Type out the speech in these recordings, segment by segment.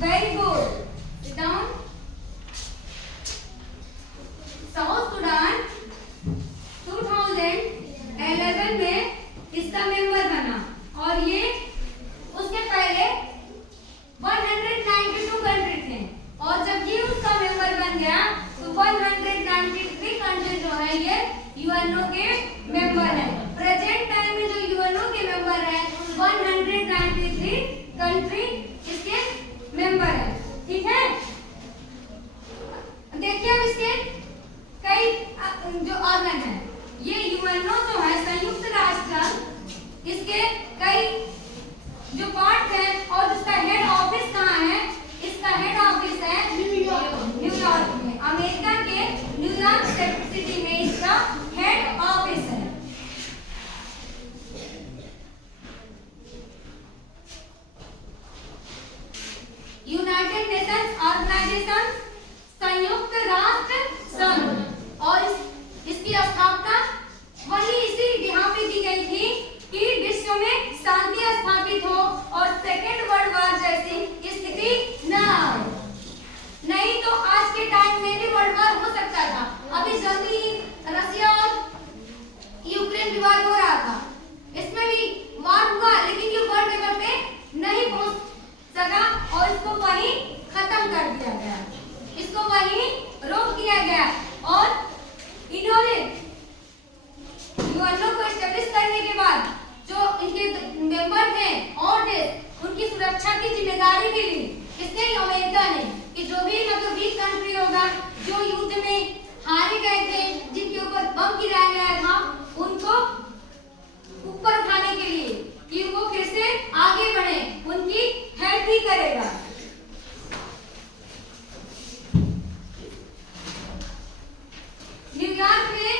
Very good. Sit down. South Sudan 2011 में इसका member बना और ये उसके पहले 192 कंट्री थे और जब ये उसका मेंबर बन गया तो 193 कंट्री जो है ये यूएनओ के मेंबर है। प्रेजेंट टाइम में जो यूएनओ के मेंबर है 193 कंट्री इसके मेंबर है। ठीक है, देखिए अब इसके कई जो ऑर्गन है, ये यूएनओ जो है संयुक्त राष्ट्र, इसके कई जो पार्ट है और इसका हेड ऑफिस कहाँ है? इसका हेड ऑफिस है न्यूयॉर्क में, अमेरिका के न्यूयॉर्क सिटी में इसका हेड ऑफिस है। यूनाइटेड नेशंस ऑर्गेनाइजेशन, संयुक्त राष्ट्र संघ, और इसकी स्थापना वही इसी यहाँ पे की गई थी कि विश्व में शांति स्थापित हो और सेकेंड वर्ल्ड वॉर जैसी स्थिति न आए। नहीं तो आज के टाइम में भी वर्ल्ड वॉर हो सकता था। अभी जल्दी ही रशिया और यूक्रेन विवाद हो रहा था, इसमें भी वॉर हुआ लेकिन ये वर्ल्ड लेवल पे नहीं पहुंच सका और इसको वहीं खत्म कर दिया गया, इसको वहीं रोक दिया गया। और इन्होंने यूएनओ को एस्टेब्लिश करने के बाद जो इनके मेंबर थे और देश, उनकी सुरक्षा की जिम्मेदारी भी ली किसने? अमेरिका ने, कि जो भी मतलब वीक कंट्री होगा, जो युद्ध में हारे गए थे, जिनके ऊपर बम गिराया गया था, उनको ऊपर उठाने के लिए कि वो फिर से आगे बढ़े, उनकी हेल्प भी करेगा। न्यूयॉर्क में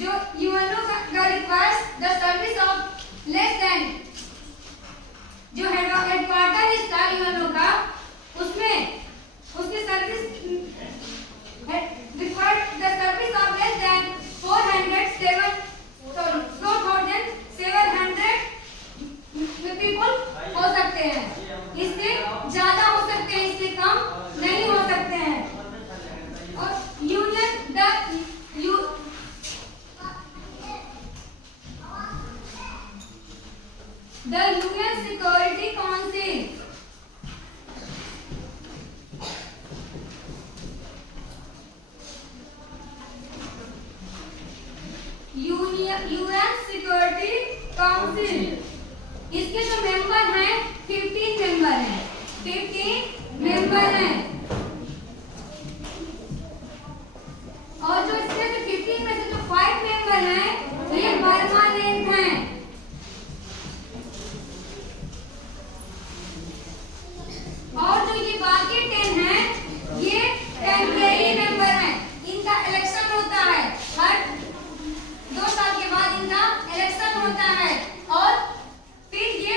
जो यूएनओ का request the service of less than जो हेडक्वार्टर इसका यूएनओ का, उसमें उसकी service required the service of less than 407 people हो सकते हैं, इससे ज्यादा हो सकते हैं, इससे कम नहीं हो सकते हैं। और union the UN security council UN security council, इसके जो मेंबर हैं 15 मेंबर हैं, 15 मेंबर हैं। और जो इसके 15 में से जो 5 मेंबर हैं ये परमानेंट हैं। और जो ये बाकी 10 हैं ये टेम्परेरी मेंबर हैं। इनका इलेक्शन होता है, हर 2 साल के बाद इनका इलेक्शन होता है और फिर ये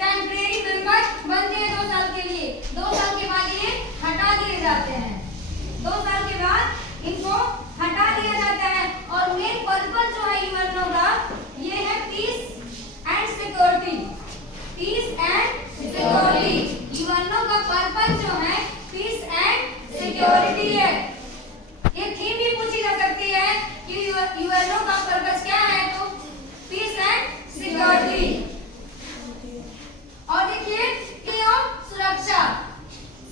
टेम्परेरी मेंबर बनते हैं 2 साल के लिए। 2 साल के बाद ये हटा दिए जाते हैं, 2 साल के बाद इनको हटा दिया जाता है। और मेन पर्पस जो है यूएनओ का ये है peace and security, peace and security. UNO का पर्पस जो है पीस एंड सिक्योरिटी है। ये थीम भी पूछी जा सकती है कि यूएनओ का पर्पस क्या है, तो पीस एंड सिक्योरिटी। और देखिए शांति और सुरक्षा,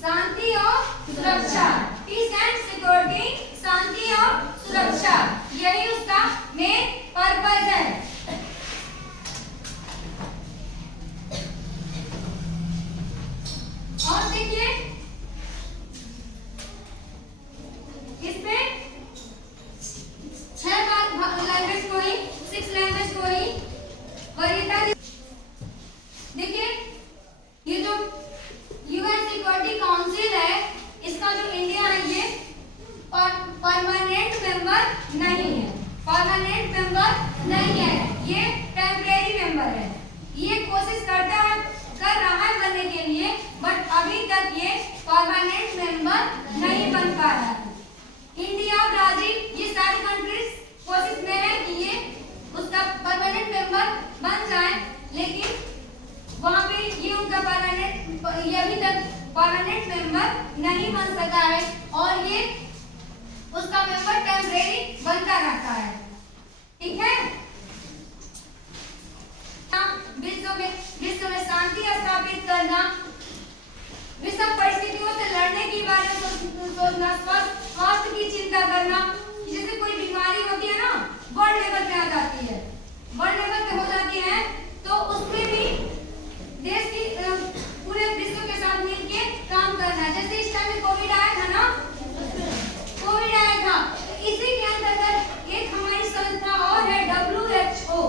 शांति और सुरक्षा, पीस एंड सिक्योरिटी, शांति और सुरक्षा, यही उसका मेन पर्पस है। और देखिए इसमें 6 लैंग्वेज को ही, 6 लैंग्वेज को ही वरीयता। देखिए ये जो यूएन सिक्योरिटी काउंसिल है, इसका जो इंडिया है ये परमानेंट मेंबर नहीं है, परमानेंट मेंबर नहीं है, ये टेम्परेरी मेंबर है। ये कोशिश कर रहा है बनने के लिए, बट अभी तक ये परमानेंट मेंबर नहीं बन पा रहा है। इंडिया, ब्राजील, ये सारी कंट्रीज कोशिश में है कि ये उसका परमानेंट मेंबर बन जाए, लेकिन वहां पे ये उनका परमानेंट ये अभी तक परमानेंट मेंबर नहीं बन सका है और ये उसका मेंबर टेम्परेरी बनता रहता है। ठीक है, विश्व में शांति स्थापित करना, विषम परिस्थितियों से लड़ने के बारे में सोचना, स्वास्थ्य की चिंता करना। जैसे कोई बीमारी होती है ना, वर्ल्ड लेवल पे आ जाती है, वर्ल्ड लेवल पे हो जाती है, तो उसमें भी देश की पूरे विश्व के साथ मिलके काम करना। जैसे इस टाइम कोविड आया था ना, कोविड आया था, तो इसी के अंतर्गत एक हमारी संस्था और है WHO,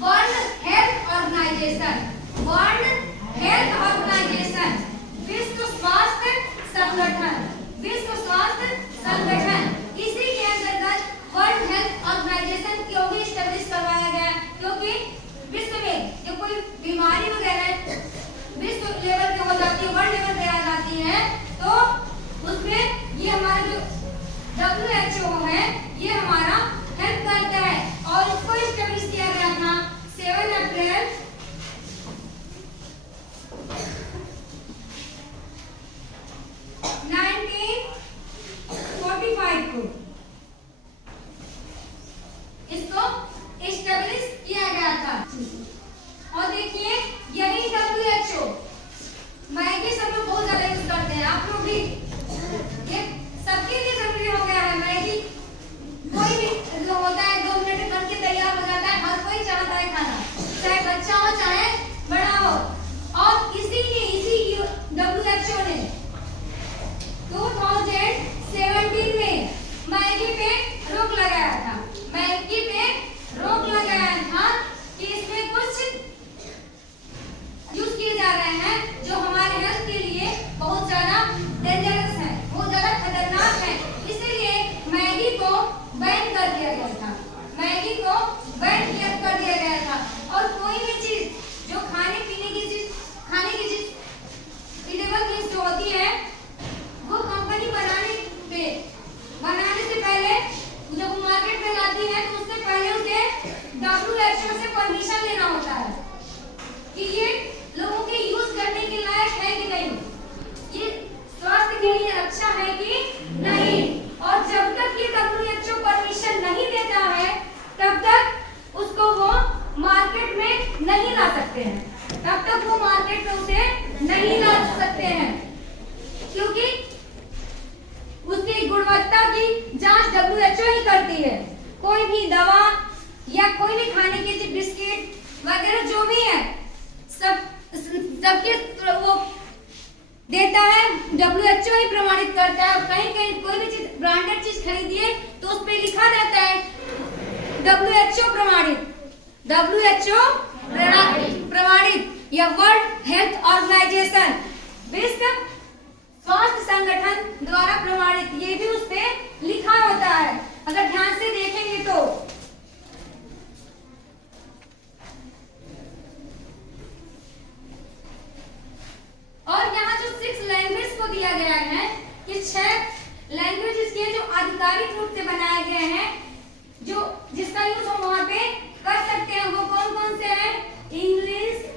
world health organisation, world health organisation, विश्व स्वास्थ्य संगठन, विश्व स्वास्थ्य संगठन। इसी के अंतर्गत वर्ल्ड हेल्थ ऑर्गेनाइजेशन क्यों भी स्टैब्लिश करवाया गया, क्योंकि विश्व में जो कोई बीमारी वगैरह विश्व लेवल पे हो जाती है, वर्ल्ड लेवल पे आ जाती है, तो उसमें ये हमारा जो WHO है, ये हमारा हेल्प करता है और इसको स्टैब्लिश किया गया था 7 अप्रैल 1945 को इसको स्टैब्लिश किया गया था। और देखिए यही WHO, मैगी सब लोग बहुत ज्यादा यूज करते हैं, आप लोग भी, ये सबके लिए जरूरी हो गया है। मैगी कोई भी जो होता है 2 मिनट में बन के तैयार हो जाता है, हर कोई चाहता है खाना, चाहे बच्चा हो चाहे बड़ा हो। और इसीलिए इसी WHO ने 2017 में मैगी पे रोक लगाया था, मैगी पे रोक लगाया था कि इसमें कुछ यूज किए जा रहे हैं जो हमारे हेल्थ के लिए बहुत ज्यादा डेंजरस है, बहुत ज्यादा खतरनाक है। इसीलिए मैगी को बैन कर दिया गया था, मैगी को बैन कर दिया गया था। और कोई भी चीज जो खाने पीने की चीज, खाने की चीज इलेबल चीज जो होती है, वो कंपनी बनाने से पहले जब मार्केट में लाती है तो उससे पहले उसे WHO से परमिशन लेना होता है कि ये लोगों के यूज करने के लायक है कि नहीं, ये स्वास्थ्य के लिए अच्छा है कि नहीं। और जब तक ये WHO परमिशन नहीं देता है तब तक उसको वो मार्केट में नहीं ला सकते हैं, तब तक वो मार्केट में उसे नहीं ला सकते हैं, क्योंकि उसकी गुणवत्ता की जांच WHO ही करती है। कोई भी दवा या कोई भी खाने की चीज, बिस्किट वगैरह जो भी है, सबके वो देता है WHO ही प्रमाणित करता है। कहीं कहीं कोई भी चीज ब्रांडेड चीज खरीदिए तो उस पे लिखा रहता है WHO प्रमाणित, WHO प्रमाणित या वर्ल्ड हेल्थ ऑर्गेनाइजेशन, विश्व स्वास्थ्य संगठन द्वारा प्रमाणित, ये भी उस पे लिखा होता है। अगर ध्यान से देखेंगे तो और यहाँ जो 6 लैंग्वेज को दिया गया है, ये 6 लैंग्वेज के जो आधिकारिक रूप से बनाए गए हैं, जो जिसका यूज हम वहां पे कर सकते हैं, वो कौन कौन से हैं? इंग्लिश,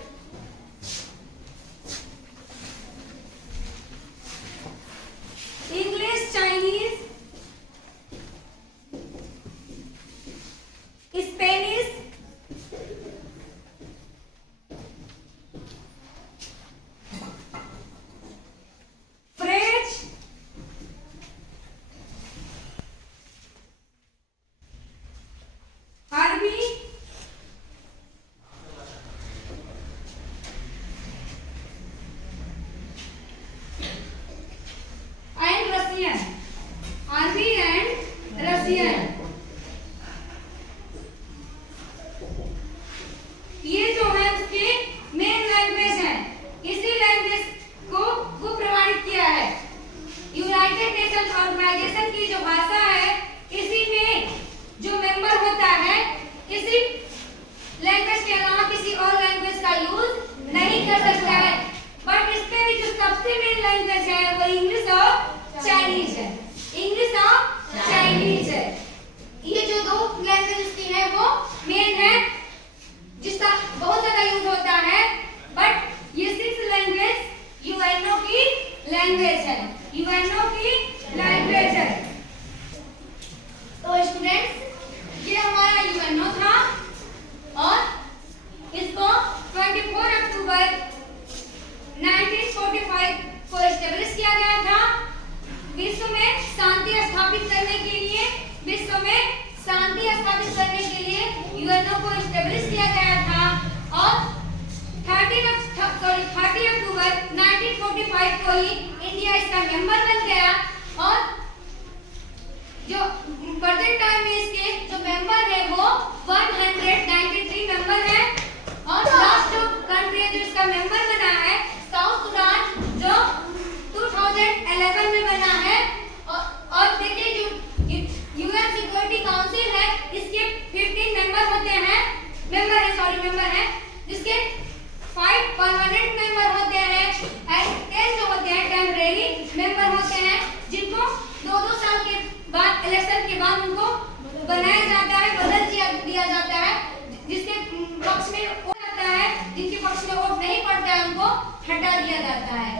चाइनीज, 24 अक्टूबर 1945 को एस्टेब्लिश किया गया था। विश्व में शांति स्थापित करने के लिए यूएनओ को एस्टेब्लिश किया गया था और 30 अक्टूबर 1945 को ही इंडिया इसका मेंबर बन गया। और जो प्रेजेंट टाइम में इसके जो मेंबर है वो 193 मेंबर है। और लास्ट जो कंट्री जो इसका मेंबर बना है साउथ सुडान, जो 2011 में बना है। और देखिए जो यूएन सिक्योरिटी काउंसिल है इसके 15 मेंबर है, जिसके 5 परमानेंट मेंबर होते हैं एंड 10 जो होते हैं टेम्परेरी मेंबर होते हैं, जिनको 2-2 साल के बाद इलेक्शन के बाद उनको बनाया जाता है, बदल दिया जाता है। जिसके पक्ष में वोट आता है, जिनके पक्ष में वोट नहीं पड़ता है उनको हटा दिया जाता है।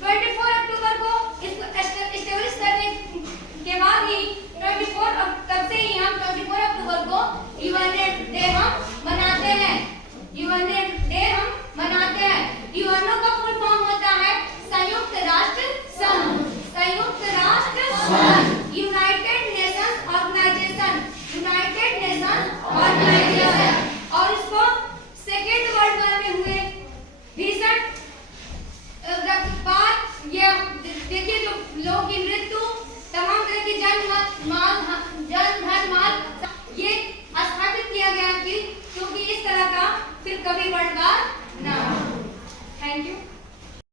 24 अक्टूबर को इसको एस्टेब्लिश करने के बाद ही 24 तब से ही हम 24 अक्टूबर को यूएनए डे हम मनाते हैं। यूएनओ का फुल फॉर्म होता है संयुक्त राष्ट्र संघ, यूनाइटेड नेशंस ऑर्गेनाइजेशन। और इसको सेकेंड वर्ल्ड वॉर में हुए भीषण रक्तपात, ये देखिए जो लोगों की मृत्यु, तमाम तरह की जन धन माल, ये स्थापित किया गया कि क्योंकि इस तरह का फिर कभी वर्ल्ड वॉर ना हो। Thank you.